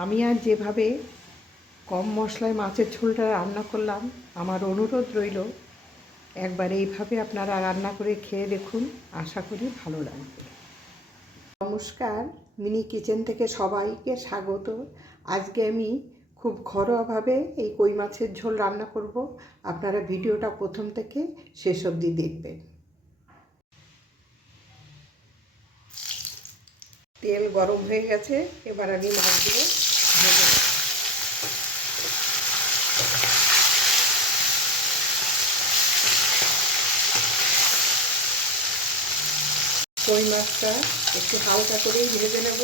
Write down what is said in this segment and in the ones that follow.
আমি আর যেভাবে কম মশলায় মাছের ঝোলটা রান্না করলাম, আমার অনুরোধ রইল, একবার এইভাবে আপনারা রান্না করে খেয়ে দেখুন, আশা করি ভালো লাগবে। নমস্কার, মিনি কিচেন থেকে সবাইকে স্বাগত। আজকে আমি খুব ঘরোয়াভাবে এই কই মাছের ঝোল রান্না করব। আপনারা ভিডিওটা প্রথম থেকে শেষ অবধি দেখবেন। তেল গরম হয়ে গেছে, এবার আমি মাছগুলো ভেজে নেব। কই মাছটা? একটু হালকা করেই ভেজে নেব।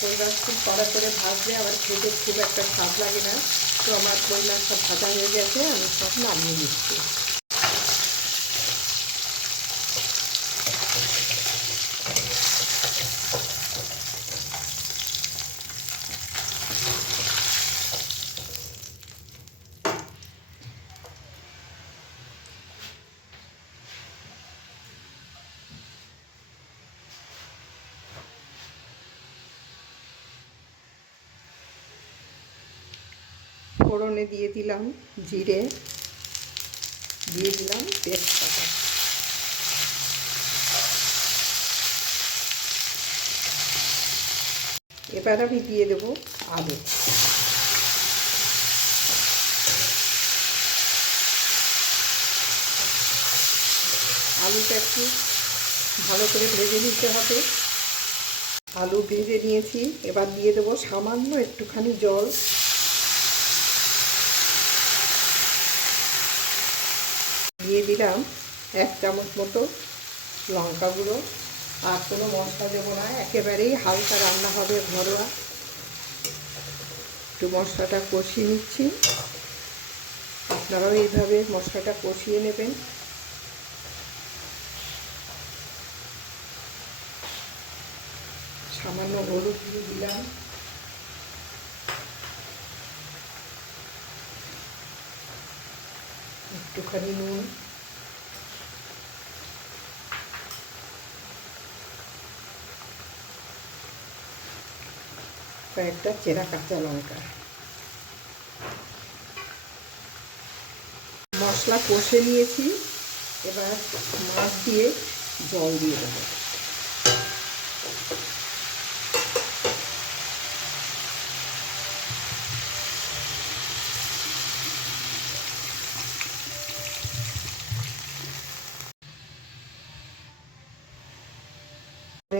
কই মাছ খুব কড়া করে ভাজলে আমার খেতে খুব একটা স্বাদ লাগে না। তো আমার কই মাছটা ভাজা হয়ে গেছে, আমি সব নামিয়ে দিচ্ছি ফোড়নে দিয়ে দিলাম জিরে। দিয়ে দিলাম তেজপাতা। এবার আমি দিয়ে দেবো আলু। আলুটা একটু ভালো করে ভেজে নিতে হবে। আলু ভেজে নিয়েছি। এবার দিয়ে দেবো সামান্য একটুখানি জল। দিয়ে দিলাম এক চামচ মতো লঙ্কা গুঁড়ো। আর কোনো মশলা দেবো না, একেবারেই হালকা রান্না হবে ঘরোয়া। একটু মশলাটা কষিয়ে নিচ্ছি। আপনারাও এইভাবে মশলাটা কষিয়ে নেবেন। সামান্য হলুদ দিয়ে দিলাম। একটুখানি নুন। কয়েকটা চেরা কাঁচা লঙ্কা। মশলা কষে নিয়েছি এবার মাছ দিয়ে জল দিয়ে দেবো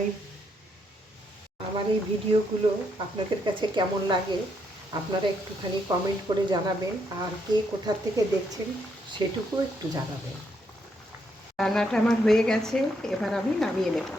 এই আমার এই ভিডিওগুলো আপনাদের কাছে কেমন লাগে, আপনারা একটুখানি কমেন্ট করে জানাবেন, আর কে কোথার থেকে দেখছেন সেটুকু একটু জানাবেন। রান্নাটা আমার হয়ে গেছে, এবার আমি নামিয়ে নেব।